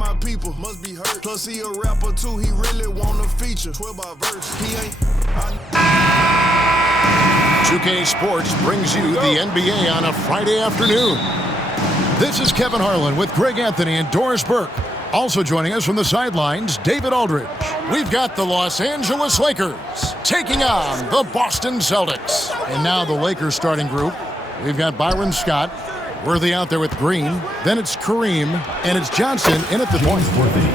my people must be hurt. Plus he a rapper too, he really want a feature. 12 by verse, he ain't. 2K Sports brings you the NBA on a Friday afternoon. This is Kevin Harlan with Greg Anthony and Doris Burke. Also joining us from the sidelines, David Aldridge. We've got the Los Angeles Lakers taking on the Boston Celtics. And now the Lakers starting group. We've got Byron Scott, Worthy out there with Green. Then it's Kareem, and it's Johnson in at the point.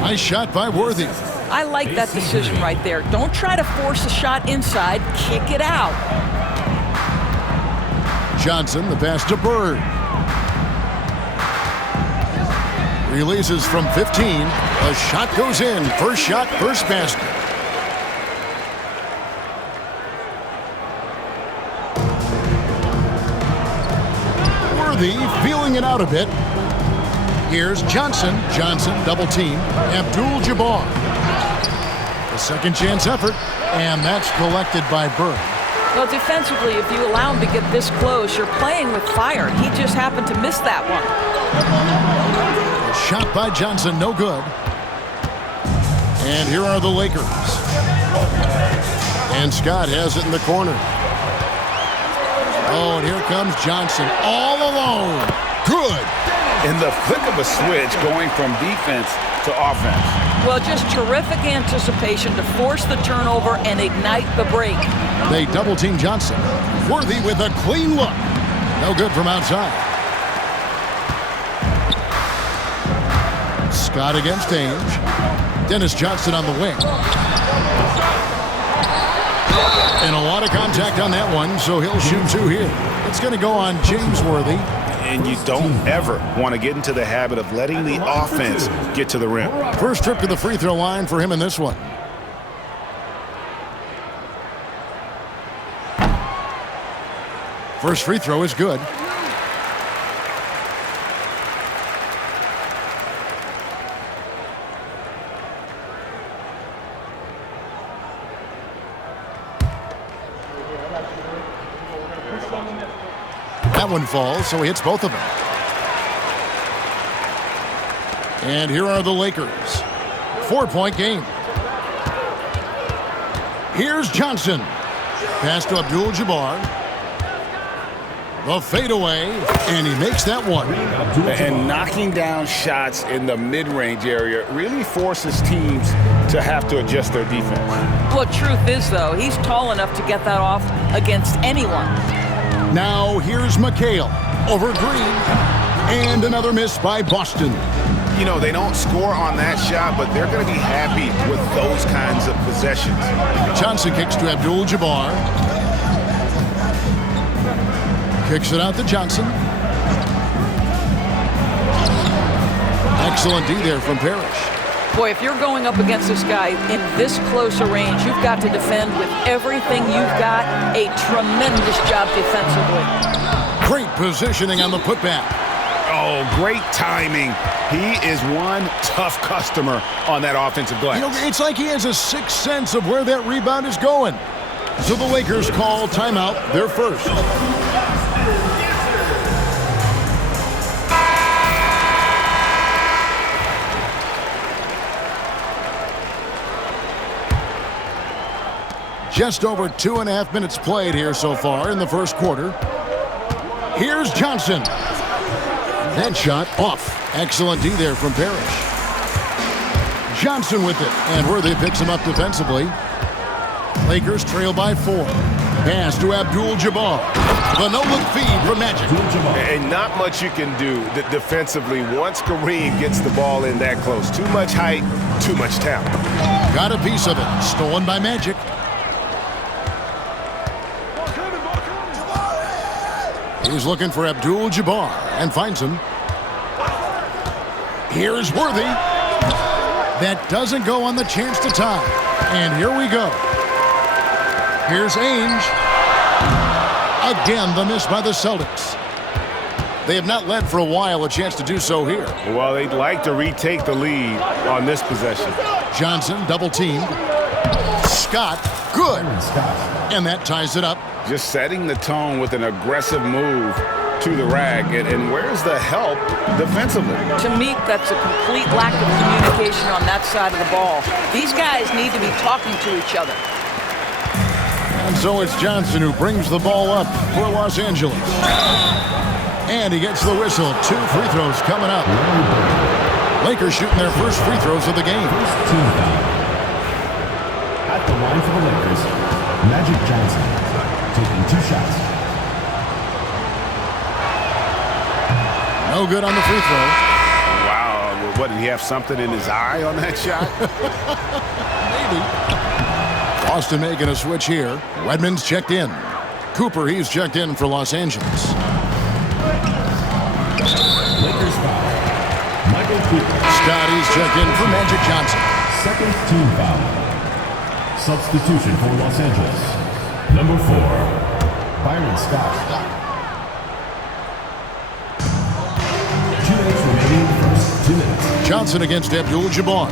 Nice shot by Worthy. I like that decision right there. Don't try to force a shot inside. Kick it out. Johnson, the pass to Bird. Releases from 15. A shot goes in. First shot, first basket. Worthy feeling it out a bit. Here's Johnson. Johnson double team. Abdul-Jabbar. A second chance effort, and that's collected by Bird. Well, defensively, if you allow him to get this close, you're playing with fire. He just happened to miss that one. Shot by Johnson, no good. And here are the Lakers. And Scott has it in the corner. Oh, and here comes Johnson all alone. Good. In the flick of a switch, going from defense to offense. Well, just terrific anticipation to force the turnover and ignite the break. They double-team Johnson. Worthy with a clean look. No good from outside. Scott against Ainge. Dennis Johnson on the wing. And a lot of contact on that one, so he'll shoot two here. It's going to go on James Worthy. And you don't ever want to get into the habit of letting the offense get to the rim. First trip to the free throw line for him in this one. First free throw is good. That one falls, so he hits both of them. And here are the Lakers. 4-point game. Here's Johnson. Pass to Abdul-Jabbar. The fadeaway, and he makes that one. And knocking down shots in the mid-range area really forces teams to have to adjust their defense. Well, truth is, though, he's tall enough to get that off against anyone. Now here's McHale over Green. And another miss by Boston. You know, they don't score on that shot, but they're going to be happy with those kinds of possessions. Johnson kicks to Abdul-Jabbar. Kicks it out to Johnson. Excellent D there from Parrish. Boy, if you're going up against this guy in this close a range, you've got to defend with everything you've got. A tremendous job defensively. Great positioning on the putback. Oh, great timing. He is one tough customer on that offensive glass. You know, it's like he has a sixth sense of where that rebound is going. So the Lakers call timeout, their first. Just over 2.5 minutes played here so far in the first quarter. Here's Johnson. That shot off. Excellent D there from Parrish. Johnson with it, and Worthy picks him up defensively. Lakers trail by 4. Pass to Abdul-Jabbar. The no-look feed from Magic. And not much you can do defensively once Kareem gets the ball in that close. Too much height, too much talent. Got a piece of it. Stolen by Magic. He's looking for Abdul-Jabbar and finds him. Here's Worthy. That doesn't go on the chance to tie. And here we go. Here's Ainge. Again, the miss by the Celtics. They have not led for a while, a chance to do so here. Well, they'd like to retake the lead on this possession. Johnson double-teamed. Scott, good. And that ties it up. Just setting the tone with an aggressive move to the rack. And where's the help defensively? To me, that's a complete lack of communication on that side of the ball. These guys need to be talking to each other. And so it's Johnson who brings the ball up for Los Angeles. And he gets the whistle. 2 free throws coming up. Lakers shooting their first free throws of the game. First team foul. At the line for the Lakers, Magic Johnson taking 2 shots. No good on the free throw. Wow, what, did he have something in his eye on that shot? Maybe. Boston making a switch here. Redmond's checked in. Cooper, he's checked in for Los Angeles. Lakers foul. Michael Cooper. Scotty's checked in for Magic Johnson. Second team foul. Substitution for Los Angeles. Number 4, Byron Scott. 2 minutes remaining in the first 2 minutes. Johnson against Abdul-Jabbar.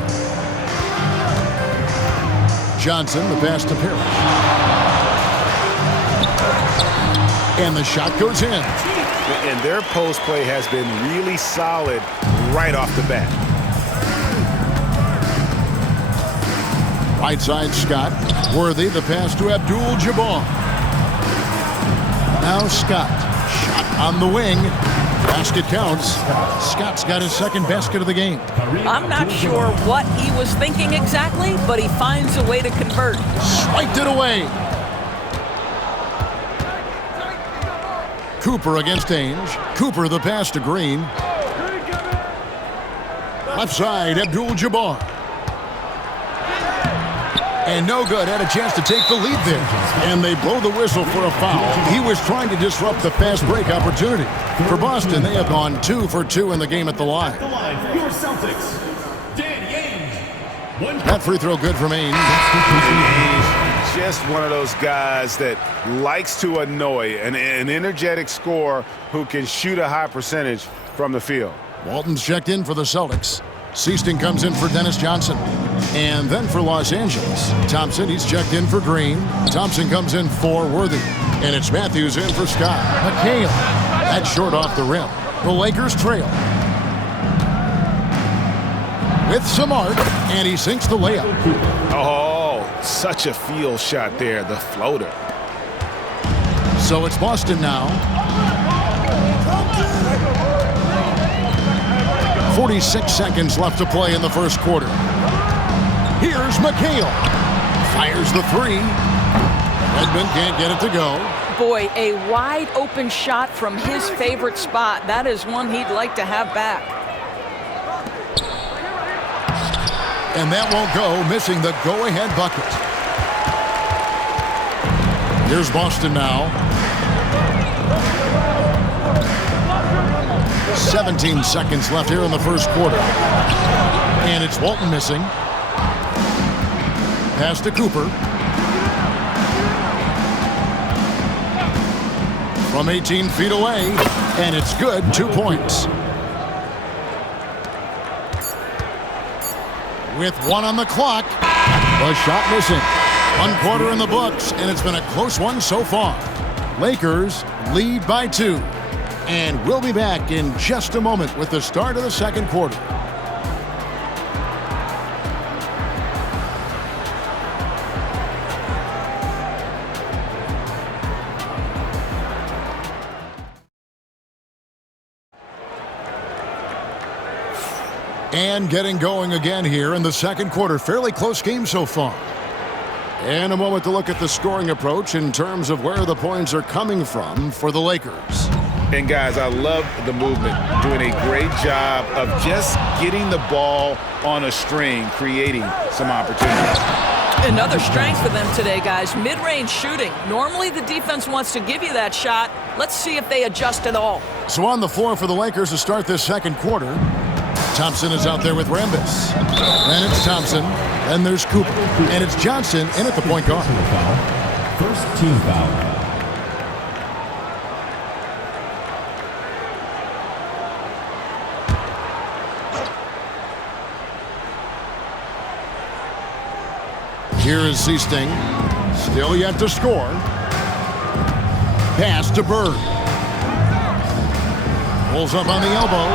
Johnson, the pass to Perry. And the shot goes in. And their post play has been really solid right off the bat. Right side, Scott. Worthy, the pass to Abdul-Jabbar. Now Scott. Shot on the wing. Basket counts. Scott's got his second basket of the game. I'm not sure what he was thinking exactly, but he finds a way to convert. Swiped it away. Cooper against Ainge. Cooper the pass to Green. Left side, Abdul-Jabbar. And no good. Had a chance to take the lead there. And they blow the whistle for a foul. He was trying to disrupt the fast break opportunity. For Boston, they have gone 2 for 2 in the game at the line. The line for your Celtics, Danny Ainge. That free throw good from Ainge. Just one of those guys that likes to annoy an energetic scorer who can shoot a high percentage from the field. Walton's checked in for the Celtics. Seaston comes in for Dennis Johnson. And then for Los Angeles, Thompson, he's checked in for Green. Thompson comes in for Worthy. And it's Matthews in for Scott. McHale, that's short off the rim. The Lakers trail. With some arc, and he sinks the layup. Oh, such a field shot there, the floater. So it's Boston now. 46 seconds left to play in the first quarter. Here's McHale. Fires the 3. Redmond can't get it to go. Boy, a wide open shot from his favorite spot. That is one he'd like to have back. And that won't go, missing the go-ahead bucket. Here's Boston now. 17 seconds left here in the first quarter. And it's Walton missing. Pass to Cooper. From 18 feet away. And it's good, 2 points. With 1 on the clock. The shot missing. 1 quarter in the books, and it's been a close one so far. Lakers lead by 2. And we'll be back in just a moment with the start of the second quarter. And getting going again here in the second quarter. Fairly close game so far. And a moment to look at the scoring approach in terms of where the points are coming from for the Lakers. And guys, I love the movement, doing a great job of just getting the ball on a string, creating some opportunities. Another strength for them today, guys. Mid-range shooting. Normally the defense wants to give you that shot. Let's see if they adjust at all. So on the floor for the Lakers to start this second quarter. Thompson is out there with Rambis. And it's Thompson. Then there's Cooper. And it's Johnson in at the point guard. First team foul. Here is Seasting. Still yet to score. Pass to Bird. Pulls up on the elbow.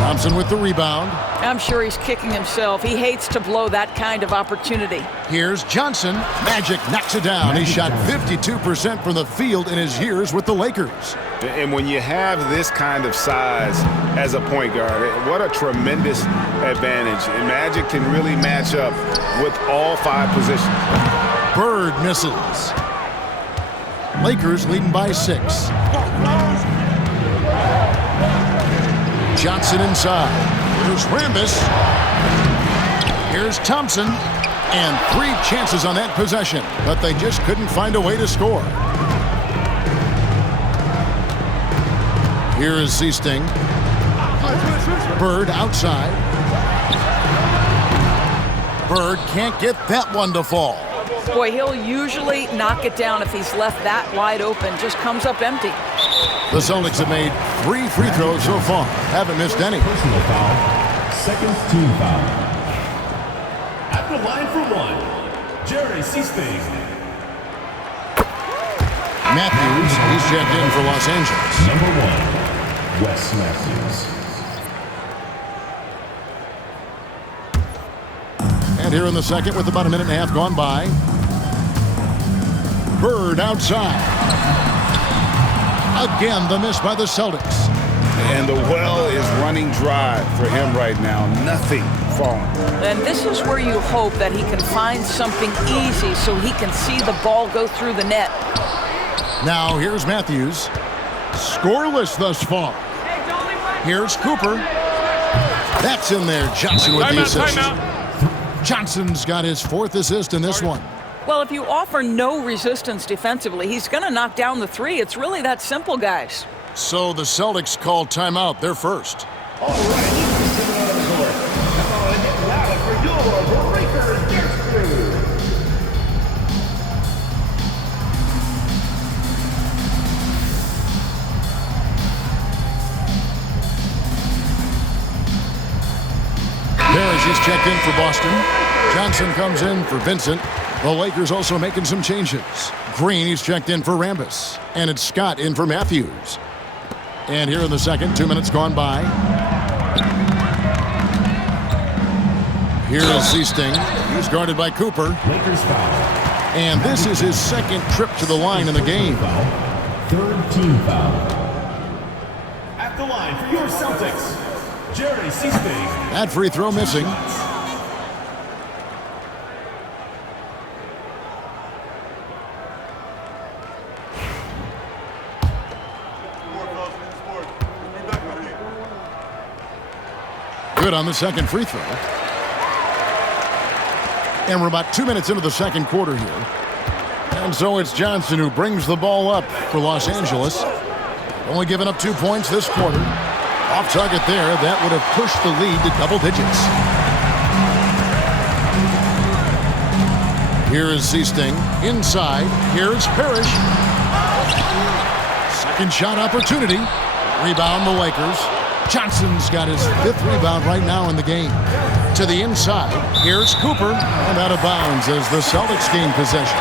Thompson with the rebound. I'm sure he's kicking himself. He hates to blow that kind of opportunity. Here's Johnson. Magic knocks it down. He shot 52% from the field in his years with the Lakers. And when you have this kind of size as a point guard, what a tremendous advantage. And Magic can really match up with all 5 positions. Bird misses. Lakers leading by 6. Johnson inside. Here's Rambis. Here's Thompson. And 3 chances on that possession, but they just couldn't find a way to score. Here is Seasting. Bird outside. Bird can't get that one to fall. Boy, he'll usually knock it down if he's left that wide open. Just comes up empty. The Celtics have made 3 free throws so far. Haven't missed any. Personal foul. Second team foul. At the line for 1, Jerry Seasting. Matthews, he's checked in for Los Angeles. Number 1, Wes Matthews. And here in the second with about a minute and a half gone by. Bird outside. Again, the miss by the Celtics. And the well is running dry for him right now. Nothing falling. And this is where you hope that he can find something easy so he can see the ball go through the net. Now here's Matthews. Scoreless thus far. Here's Cooper. That's in there. Johnson with the assist. Johnson's got his 4th assist in this one. Well, if you offer no resistance defensively, he's going to knock down the 3. It's really that simple, guys. So the Celtics call timeout. They're first. All right, coming out of the court. Come on and get louder for your Breaker Dance Crew. Parrish is checked in for Boston. Johnson comes in for Vincent. The Lakers also making some changes. Green, he's checked in for Rambis. And it's Scott in for Matthews. And here in the second, 2 minutes gone by. Here is Seasting. He's guarded by Cooper. Lakers foul. And this is his 2nd trip to the line in the game. Third team foul. At the line for your Celtics, Jerry Seasting. That free throw missing. Good on the second free throw. And we're about 2 minutes into the second quarter here. And so it's Johnson who brings the ball up for Los Angeles. Only giving up 2 points this quarter. Off target there. That would have pushed the lead to double digits. Here is Seasting. Inside. Here's Parrish. Second shot opportunity. Rebound the Lakers. Johnson's got his 5th rebound right now in the game. To the inside. Here's Cooper. And out of bounds as the Celtics gain possession.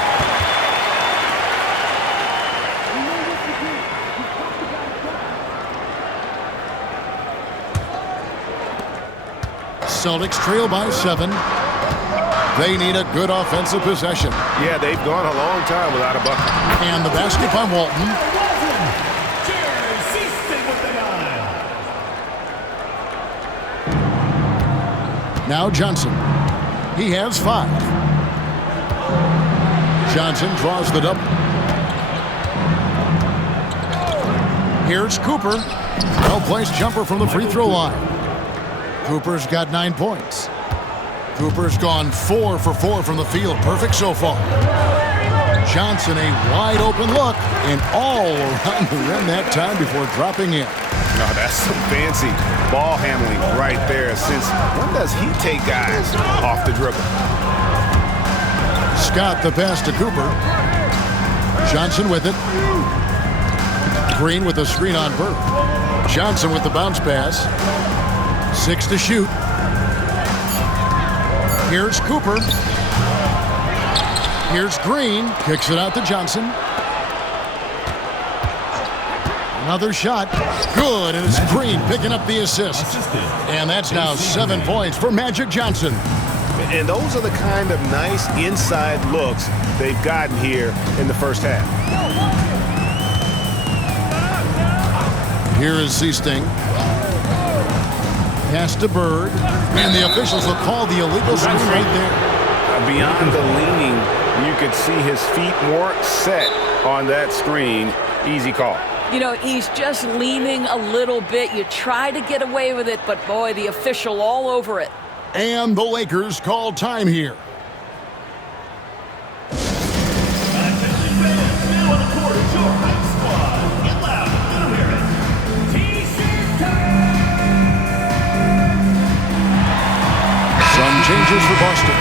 Celtics trail by 7. They need a good offensive possession. Yeah, they've gone a long time without a bucket. And the basket by Walton. Now Johnson. He has 5. Johnson draws the double. Here's Cooper. Well-placed jumper from the free throw line. Cooper's got 9 points. Cooper's gone 4 for 4 from the field. Perfect so far. Johnson, a wide open look, and all around the rim that time before dropping in. No, that's some fancy ball handling right there. Since when does he take guys off the dribble? Scott the pass to Cooper. Johnson with it. Green with the screen on Bird. Johnson with the bounce pass. 6 to shoot. Here's Cooper. Here's Green. Kicks it out to Johnson. Another shot. Good, and it's Green picking up the assist. Assisted. And that's now 7 points for Magic Johnson. And those are the kind of nice inside looks they've gotten here in the first half. Here is Seasting. Pass to Bird. And the officials will call the illegal screen right there. Beyond the leaning, you could see his feet more set on that screen. Easy call. You know, he's just leaning a little bit. You try to get away with it, but boy, the official all over it. And the Lakers call time here. Attention fans, now on the court is your hype squad. Get loud, let 'em hear it. T-shirt time! Some changes for Boston.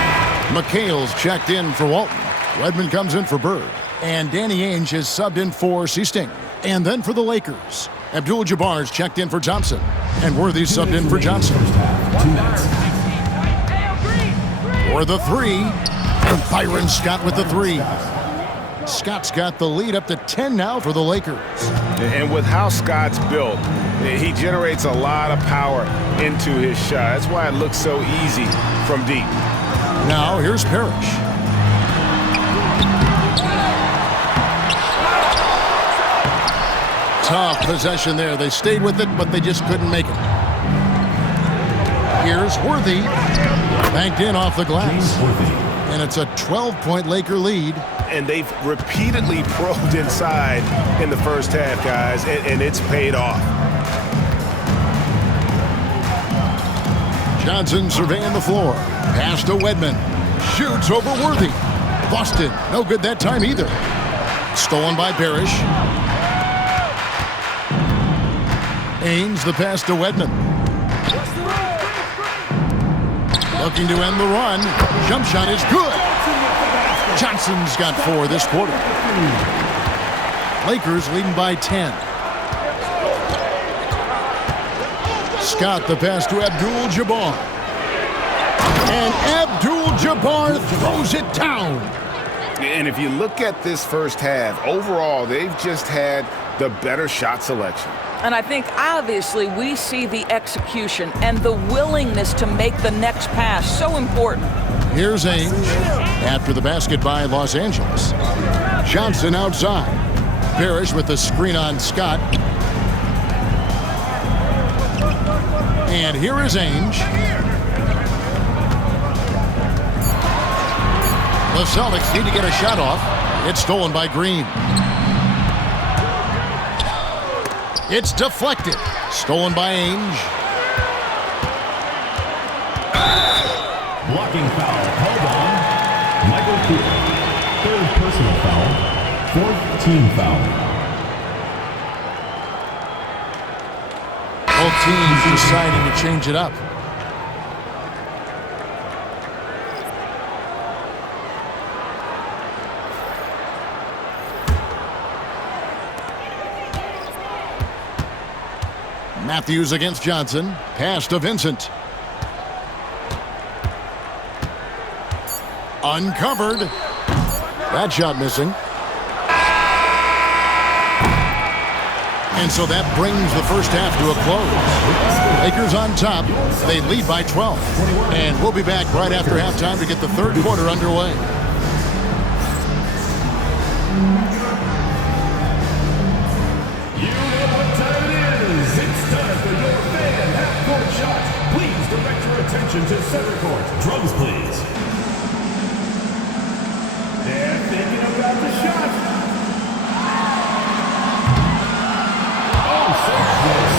McHale's checked in for Walton. Redmond comes in for Bird. And Danny Ainge is subbed in for Seasting. And then for the Lakers, Abdul-Jabbar's checked in for Thompson. And Worthy's subbed in for Johnson. First half, 2 minutes. For the three, and Byron Scott with the three. Scott's got the lead up to 10 now for the Lakers. And with how Scott's built, he generates a lot of power into his shot. That's why it looks so easy from deep. Now here's Parrish. Tough possession there. They stayed with it, but they just couldn't make it. Here's Worthy. Banked in off the glass. James Worthy. And it's a 12-point Laker lead. And they've repeatedly probed inside in the first half, guys, and it's paid off. Johnson surveying the floor. Pass to Wedman. Shoots over Worthy. Boston, no good that time either. Stolen by Parrish. Ainge the pass to Wedman. Looking to end the run. Jump shot is good. Johnson's got 4 this quarter. Lakers leading by 10. Scott the pass to Abdul-Jabbar. And Abdul-Jabbar throws it down. And if you look at this first half, overall, they've just had the better shot selection. And I think, obviously, we see the execution and the willingness to make the next pass so important. Here's Ainge after the basket by Los Angeles. Johnson outside. Parrish with the screen on Scott. And here is Ainge. The Celtics need to get a shot off. It's stolen by Green. It's deflected. Stolen by Ainge. Blocking foul called on Michael Cooper. 3rd personal foul. 4th team foul. Both teams deciding to change it up. Matthews against Johnson. Pass to Vincent. Uncovered. That shot missing. And so that brings the first half to a close. Lakers on top. They lead by 12. And we'll be back right after halftime to get the third quarter underway. You know what time it is. It's time for your fan half-court shot. Please direct your attention to center court. Drums, please. They're thinking about the shot. Oh, so close.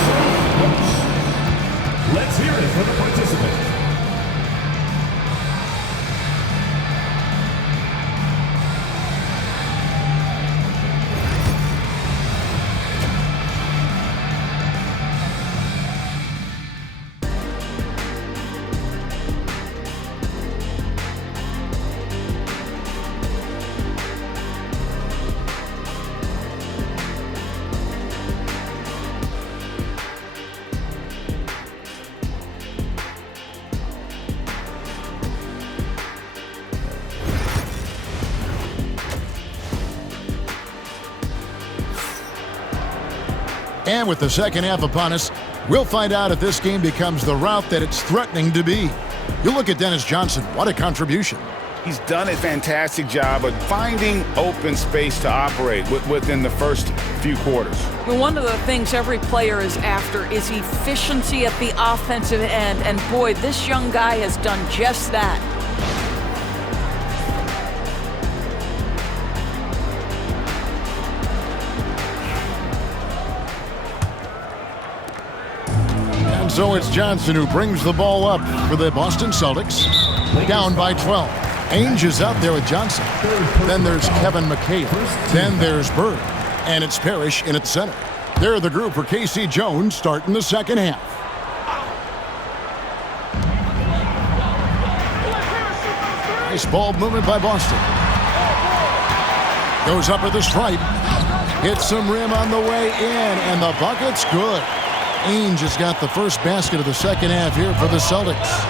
Let's hear it for the participant. And with the second half upon us, we'll find out if this game becomes the route that it's threatening to be. You look at Dennis Johnson. What a contribution. He's done a fantastic job of finding open space to operate within the first few quarters. Well, one of the things every player is after is efficiency at the offensive end. And boy, this young guy has done just that. And so it's Johnson who brings the ball up for the Boston Celtics. Down by 12. Ainge is out there with Johnson. Then there's Kevin McHale. Then there's Bird. And it's Parrish in at center. They're the group for K.C. Jones starting the second half. Nice ball movement by Boston. Goes up at the stripe. Hits some rim on the way in, and the bucket's good. Ainge has got the first basket of the second half here for the Celtics.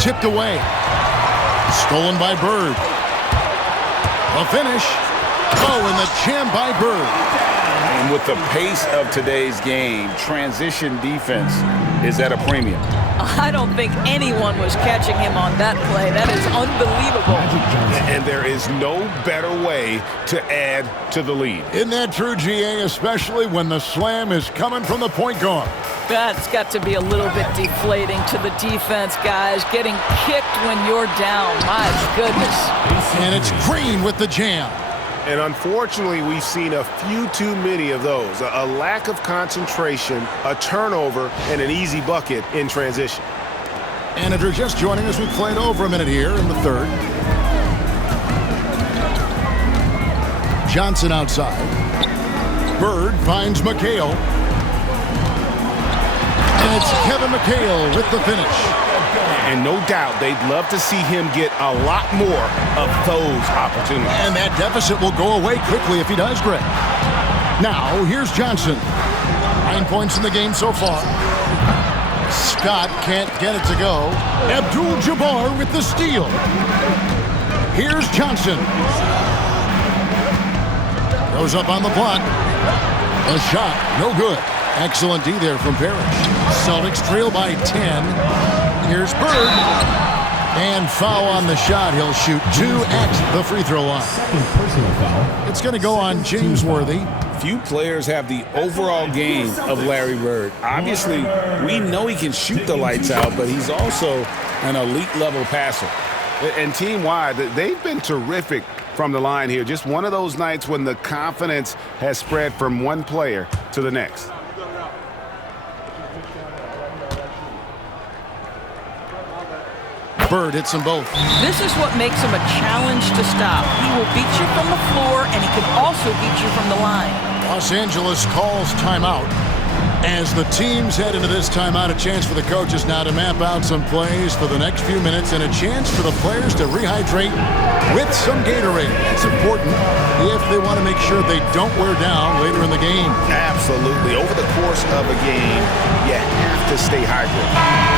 Tipped away. Stolen by Bird. A finish. Oh, and the jam by Bird. And with the pace of today's game, transition defense is at a premium. I don't think anyone was catching him on that play. That is unbelievable. And there is no better way to add to the lead. Isn't that true, GA, especially when the slam is coming from the point guard? That's got to be a little bit deflating to the defense, guys. Getting kicked when you're down. My goodness. And it's Green with the jam. And unfortunately, we've seen a few too many of those. A lack of concentration, a turnover, and an easy bucket in transition. And if you're just joining us, we've played over a minute here in the third. Johnson outside. Bird finds McHale. And it's Kevin McHale with the finish. And no doubt they'd love to see him get a lot more of those opportunities. And that deficit will go away quickly if he does, Greg. Now, here's Johnson. 9 points in the game so far. Scott can't get it to go. Abdul-Jabbar with the steal. Here's Johnson. Goes up on the block. A shot, no good. Excellent D there from Parrish. Celtics trail by 10. Here's Bird. And foul on the shot. He'll shoot 2 at the free throw line. Second personal foul. It's going to go on James Worthy. Few players have the overall game of Larry Bird. Obviously, we know he can shoot the lights out, but he's also an elite level passer. And team-wide, they've been terrific from the line here. Just one of those nights when the confidence has spread from one player to the next. Bird hits them both. This is what makes him a challenge to stop. He will beat you from the floor, and he can also beat you from the line. Los Angeles calls timeout. As the teams head into this timeout, a chance for the coaches now to map out some plays for the next few minutes and a chance for the players to rehydrate with some Gatorade. It's important if they want to make sure they don't wear down later in the game. Absolutely. Over the course of a game, you have to stay hydrated.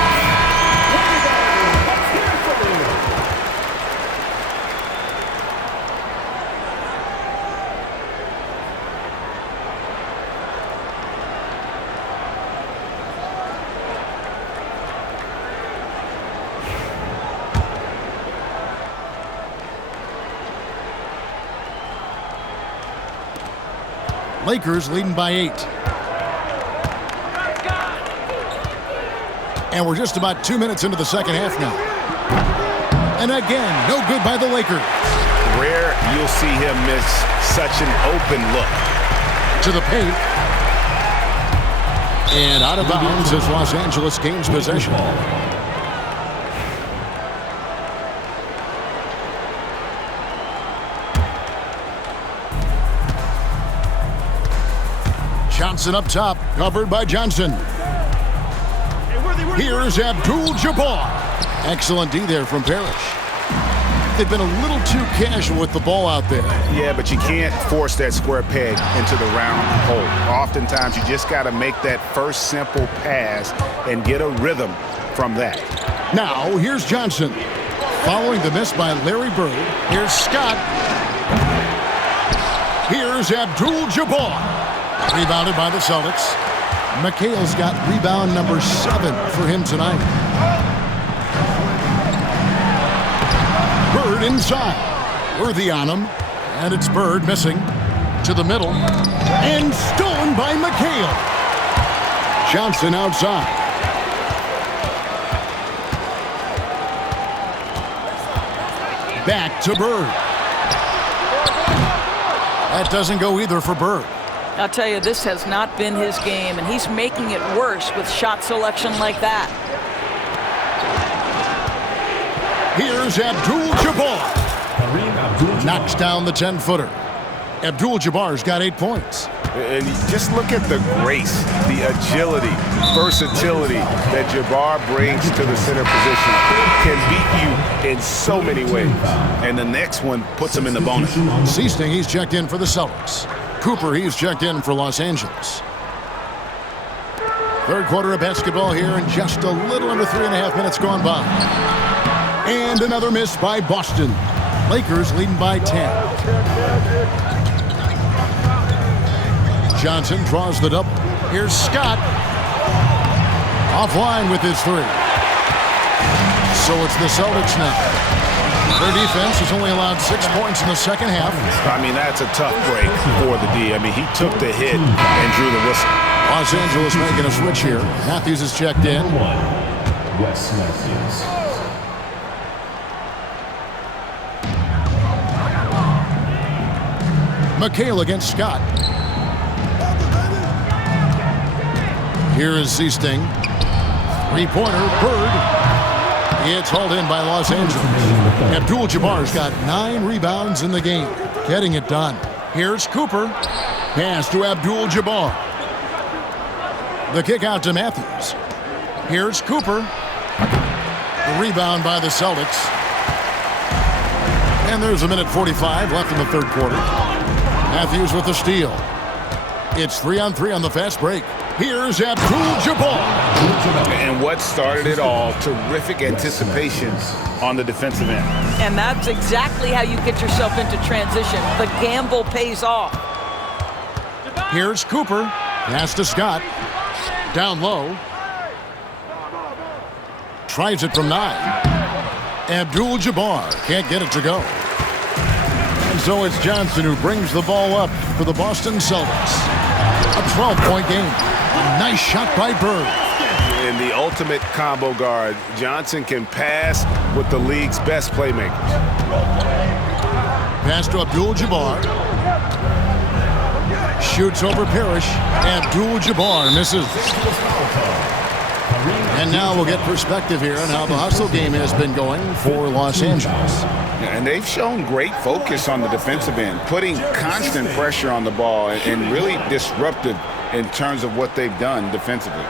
Lakers leading by 8. And we're just about 2 minutes into the second half now. And again, no good by the Lakers. Rare you'll see him miss such an open look. To the paint. And out of bounds as Los Angeles gains possession. Johnson up top, covered by Johnson. Here's Abdul-Jabbar. Excellent D there from Parrish. They've been a little too casual with the ball out there. Yeah, but you can't force that square peg into the round hole. Oftentimes, you just got to make that first simple pass and get a rhythm from that. Now, here's Johnson. Following the miss by Larry Bird, here's Scott. Here's Here's Abdul-Jabbar. Rebounded by the Celtics. McHale's got rebound number 7 for him tonight. Bird inside. Worthy on him. And it's Bird missing. To the middle. And stolen by McHale. Johnson outside. Back to Bird. That doesn't go either for Bird. I'll tell you, this has not been his game, and he's making it worse with shot selection like that. Here's Abdul-Jabbar. Knocks down the 10-footer. Abdul-Jabbar's got 8 points. And just look at the grace, the agility, versatility that Jabbar brings to the center position. Can beat you in so many ways. And the next one puts him in the bonus. Seasting, he's checked in for the Celtics. Cooper, he's checked in for Los Angeles. Third quarter of basketball here, and just a little under 3.5 minutes gone by. And another miss by Boston. Lakers leading by 10. Johnson draws the double. Here's Scott. Offline with his 3. So it's the Celtics now. Their defense has only allowed 6 points in the second half. I mean, that's a tough break for the D. I mean, he took the hit and drew the whistle. Los Angeles making a switch here. Matthews is checked in. Wes Matthews. McHale against Scott. Here is Seasting. Three-pointer, Bird. It's hauled in by Los Angeles. Abdul-Jabbar's got 9 rebounds in the game. Getting it done. Here's Cooper. Pass to Abdul-Jabbar. The kick out to Matthews. Here's Cooper. The rebound by the Celtics. And there's 1:45 left in the third quarter. Matthews with the steal. It's 3-on-3 on the fast break. Here's Abdul-Jabbar. And what started it all, terrific anticipation on the defensive end. And that's exactly how you get yourself into transition. The gamble pays off. Here's Cooper. Pass to Scott. Down low. Tries it from 9. Abdul-Jabbar can't get it to go. And so it's Johnson who brings the ball up for the Boston Celtics. A 12-point game. A nice shot by Bird. In the ultimate combo guard, Johnson can pass with the league's best playmakers. Pass to Abdul-Jabbar. Shoots over Parrish. Abdul-Jabbar misses. And now we'll get perspective here on how the hustle game has been going for Los Angeles. And they've shown great focus on the defensive end, putting constant pressure on the ball and really disruptive in terms of what they've done defensively.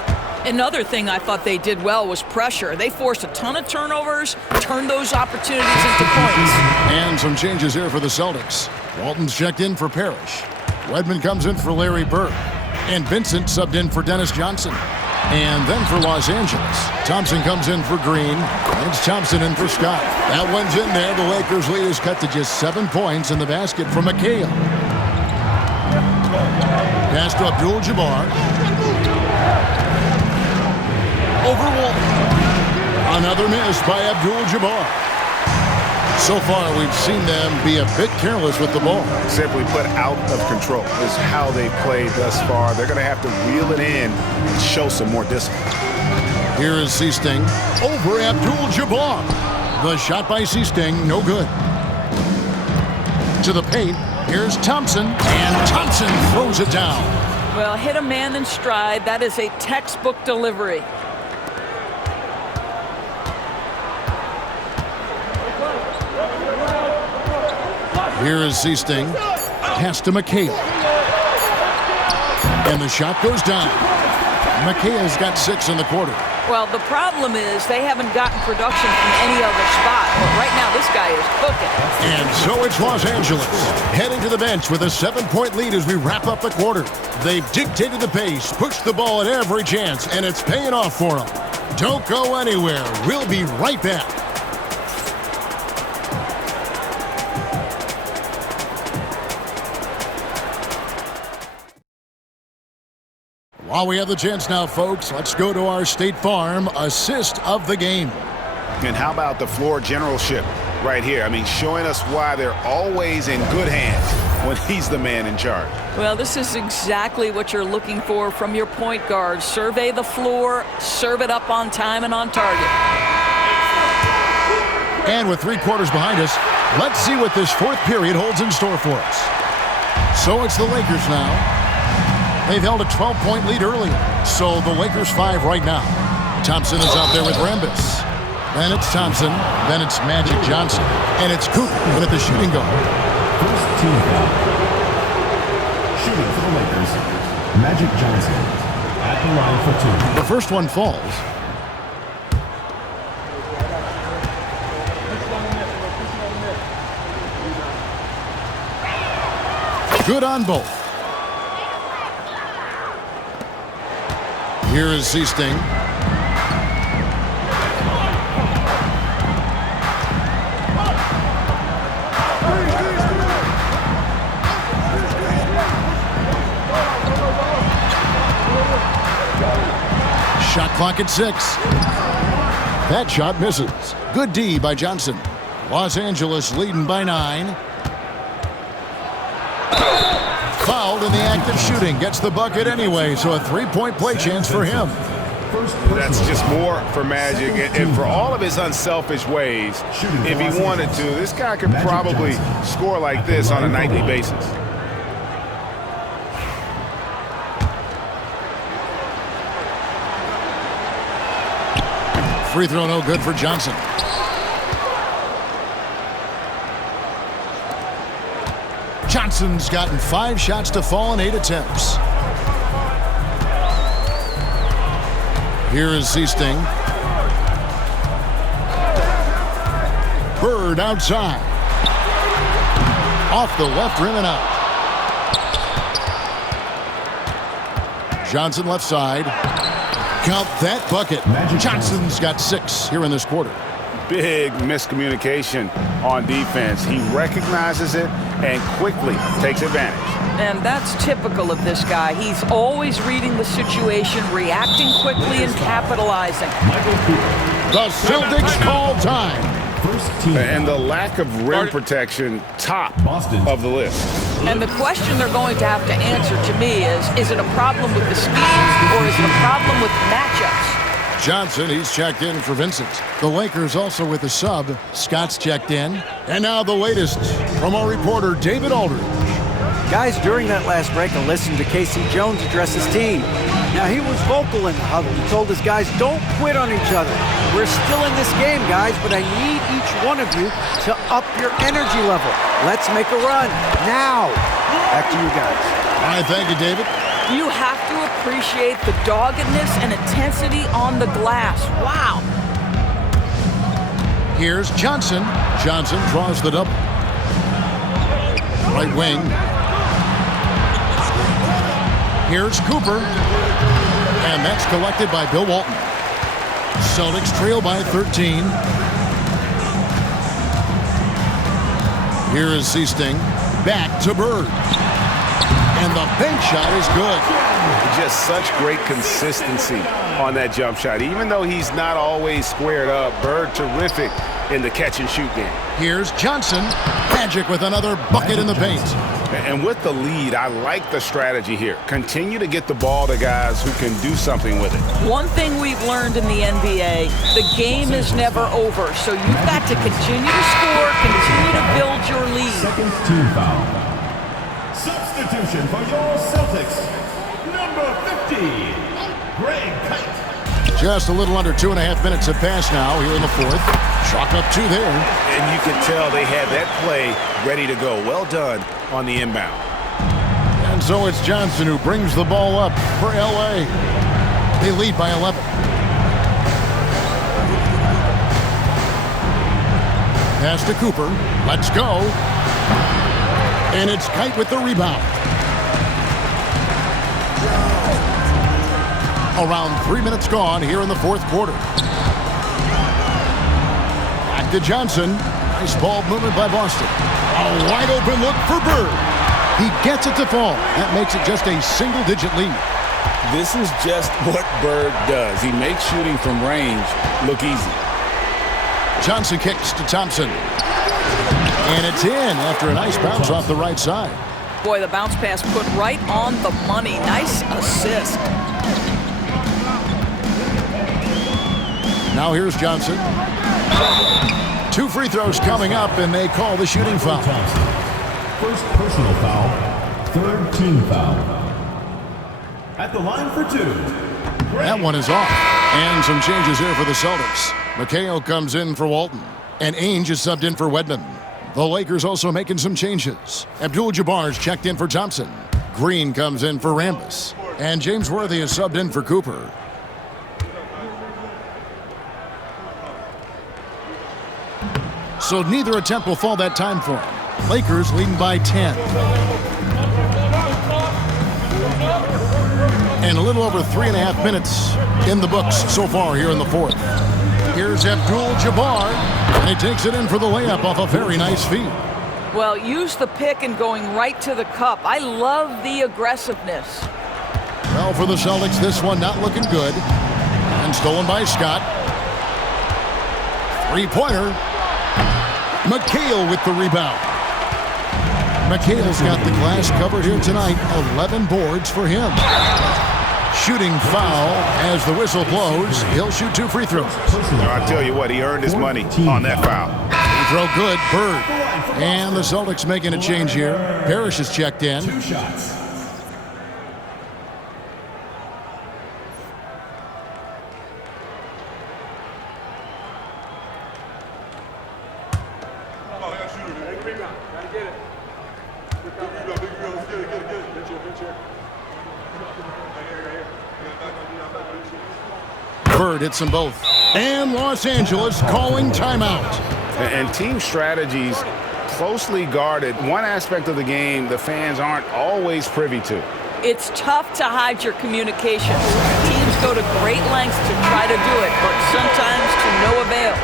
Another thing I thought they did well was pressure. They forced a ton of turnovers, turned those opportunities into points. And some changes here for the Celtics. Walton's checked in for Parrish. Wedman comes in for Larry Bird. And Vincent subbed in for Dennis Johnson. And then for Los Angeles, Thompson comes in for Green. And it's Thompson in for Scott. That one's in there. The Lakers lead is cut to just 7 points in the basket from McHale. Pass to Abdul-Jabbar. Over Walton. Another miss by Abdul-Jabbar. So far, we've seen them be a bit careless with the ball. Simply put, out of control is how they played thus far. They're going to have to reel it in and show some more discipline. Here is Seasting over Abdul-Jabbar. The shot by Seasting, no good. To the paint, here's Thompson, and Thompson throws it down. Well, hit a man in stride. That is a textbook delivery. Here is Seasting. Pass to McHale. And the shot goes down. McHale's got 6 in the quarter. Well, the problem is they haven't gotten production from any other spot. But right now, this guy is cooking. And so it's Los Angeles heading to the bench with a 7-point lead as we wrap up the quarter. They've dictated the pace, pushed the ball at every chance, and it's paying off for them. Don't go anywhere. We'll be right back. While we have the chance now, folks, let's go to our State Farm assist of the game. And how about the floor generalship right here? I mean, showing us why they're always in good hands when he's the man in charge. Well, this is exactly what you're looking for from your point guard. Survey the floor, serve it up on time and on target. And with 3 quarters behind us, let's see what this 4th period holds in store for us. So it's the Lakers now. They've held a 12-point lead earlier. So the Lakers 5 right now. Thompson is out there with Rambis. Then it's Thompson. Then it's Magic Johnson. And it's Cooper in at the shooting guard. First team foul. Shooting for the Lakers, Magic Johnson at the line for 2. The first one falls. Good on both. Here is Seasting. Shot clock at 6. That shot misses. Good D by Johnson. Los Angeles leading by 9. Fouled in the act of shooting. Gets the bucket anyway, so a 3-point play chance for him. That's just more for Magic. And for all of his unselfish ways, if he wanted to, this guy could probably score like this on a nightly basis. Free throw no good for Johnson. Johnson's gotten 5 shots to fall in 8 attempts. Here is Seasting. Bird outside. Off the left rim and out. Johnson left side. Count that bucket. Johnson's got 6 here in this quarter. Big miscommunication on defense. He recognizes it and quickly takes advantage. And that's typical of this guy. He's always reading the situation, reacting quickly, and capitalizing. The Celtics call time. First team. And the lack of rim protection, top of the list. And the question they're going to have to answer to me is it a problem with the scheme or is it a problem with matchups? Johnson, he's checked in for Vincent. The Lakers also with a sub. Scott's checked in. And now the latest from our reporter, David Aldridge. Guys, during that last break, I listened to Casey Jones address his team. Now, he was vocal in the huddle. He told his guys, don't quit on each other. We're still in this game, guys, but I need each one of you to up your energy level. Let's make a run now. Back to you guys. All right, thank you, David. You have to appreciate the doggedness and intensity on the glass. Wow. Here's Johnson. Johnson draws the double. Right wing. Here's Cooper. And that's collected by Bill Walton. Celtics trail by 13. Here is Seasting. Back to Bird. And the bank shot is good. Just such great consistency on that jump shot. Even though he's not always squared up, Bird terrific in the catch and shoot game. Here's Johnson. Magic with another bucket in the paint. And with the lead, I like the strategy here. Continue to get the ball to guys who can do something with it. One thing we've learned in the NBA, the game is never over. So you've got to continue to score, continue to build your lead. Second team foul. Substitution for your Celtics, number 50, Greg Kite. Just a little under 2.5 minutes have passed now here in the 4th. Chalk up 2 there. And you can tell they had that play ready to go. Well done on the inbound. And so it's Johnson who brings the ball up for L.A. They lead by 11. Pass to Cooper. Let's go. And it's Kite with the rebound. Around 3 minutes gone here in the 4th quarter. Back to Johnson. Nice ball movement by Boston. A wide open look for Bird. He gets it to fall. That makes it just a single-digit lead. This is just what Bird does. He makes shooting from range look easy. Johnson kicks to Thompson. And it's in after a nice bounce off the right side. Boy, the bounce pass put right on the money. Nice assist. Now here's Johnson. 2 free throws coming up, and they call the shooting foul. First personal foul, third team foul. At the line for 2. That one is off. And some changes here for the Celtics. McHale comes in for Walton, and Ainge is subbed in for Wedman. The Lakers also making some changes. Abdul-Jabbar's checked in for Thompson. Green comes in for Rambis. And James Worthy is subbed in for Cooper. So neither attempt will fall that time for him. Lakers leading by 10. And a little over 3.5 minutes in the books so far here in the fourth. Here's Abdul-Jabbar, and he takes it in for the layup off a very nice feed. Well, use the pick and going right to the cup. I love the aggressiveness. Well, for the Celtics, this one not looking good. And stolen by Scott. 3-pointer. McHale with the rebound. McHale's got the glass covered here tonight. 11 boards for him. Shooting foul as the whistle blows. He'll shoot 2 free throws. I tell you what, he earned his money on that foul. Free throw good, Bird. And the Celtics making a change here. Parrish is checked in. 2 shots. Bird hits them both. And Los Angeles calling timeout. And team strategies closely guarded. One aspect of the game the fans aren't always privy to. It's tough to hide your communications. Teams go to great lengths to try to do it, but sometimes to no avail.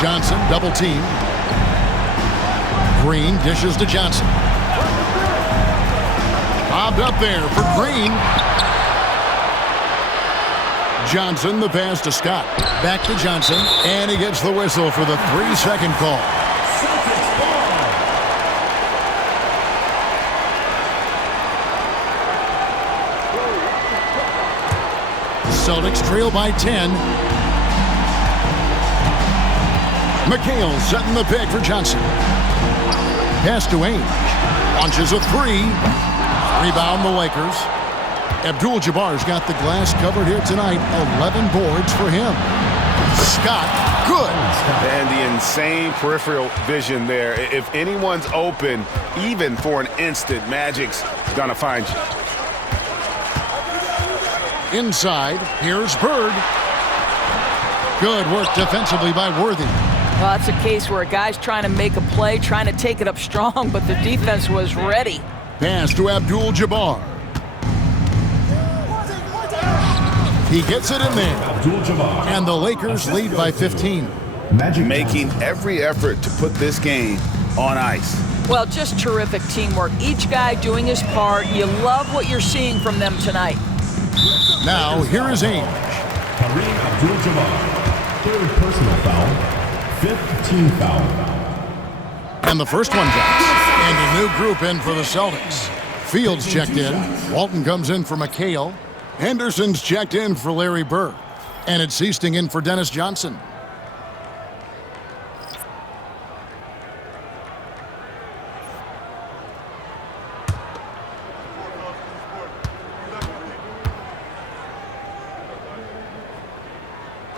Johnson, double team. Green dishes to Johnson. Bobbed up there for Green. Johnson, the pass to Scott. Back to Johnson, and he gets the whistle for the 3-second call. Celtics trail by 10. McHale setting the pick for Johnson. Pass to Ainge. Launches a 3. Rebound the Lakers. Abdul-Jabbar's got the glass covered here tonight. 11 boards for him. Scott, good. And the insane peripheral vision there. If anyone's open, even for an instant, Magic's gonna find you. Inside, here's Bird. Good work defensively by Worthy. Well, that's a case where a guy's trying to make a play, trying to take it up strong, but the defense was ready. Pass to Abdul-Jabbar. He gets it in there. Abdul-Jabbar. And the Lakers lead by 15. Magic Making every effort to put this game on ice. Well, just terrific teamwork. Each guy doing his part. You love what you're seeing from them tonight. Now, here is Ainge. Kareem Abdul-Jabbar. Third personal foul. 5th team foul. And the first one drops. And a new group in for the Celtics. Fields checked in. Walton comes in for McHale. Henderson's checked in for Larry Bird. And it's Easting in for Dennis Johnson.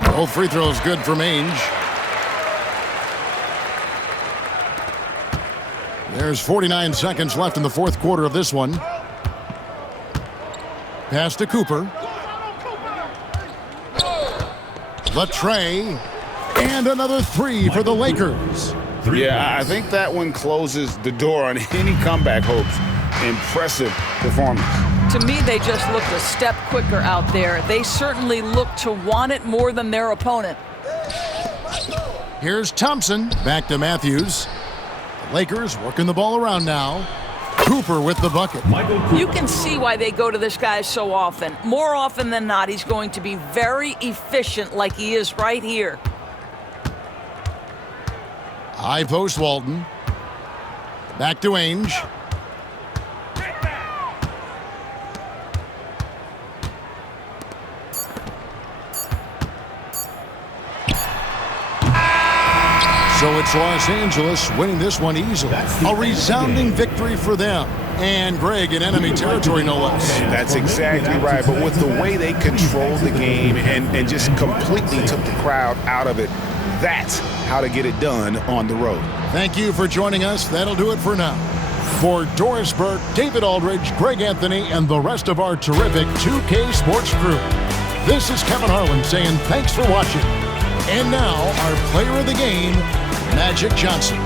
Both free throws good from Ainge. There's 49 seconds left in the fourth quarter of this one. Pass to Cooper. The tray. And another 3 for the Lakers. Yeah, I think that one closes the door on any comeback hopes. Impressive performance. To me, they just looked a step quicker out there. They certainly looked to want it more than their opponent. Here's Thompson, back to Matthews. The Lakers working the ball around now. Cooper with the bucket. You can see why they go to this guy so often. More often than not, he's going to be very efficient like he is right here. High post Walton. Back to Ainge. So it's Los Angeles winning this one easily. A resounding victory for them. And Greg in enemy territory, no less. That's exactly right. But with the way they controlled the game and just completely took the crowd out of it, that's how to get it done on the road. Thank you for joining us. That'll do it for now. For Doris Burke, David Aldridge, Greg Anthony, and the rest of our terrific 2K Sports crew, this is Kevin Harlan saying thanks for watching. And now, our player of the game, Magic Johnson.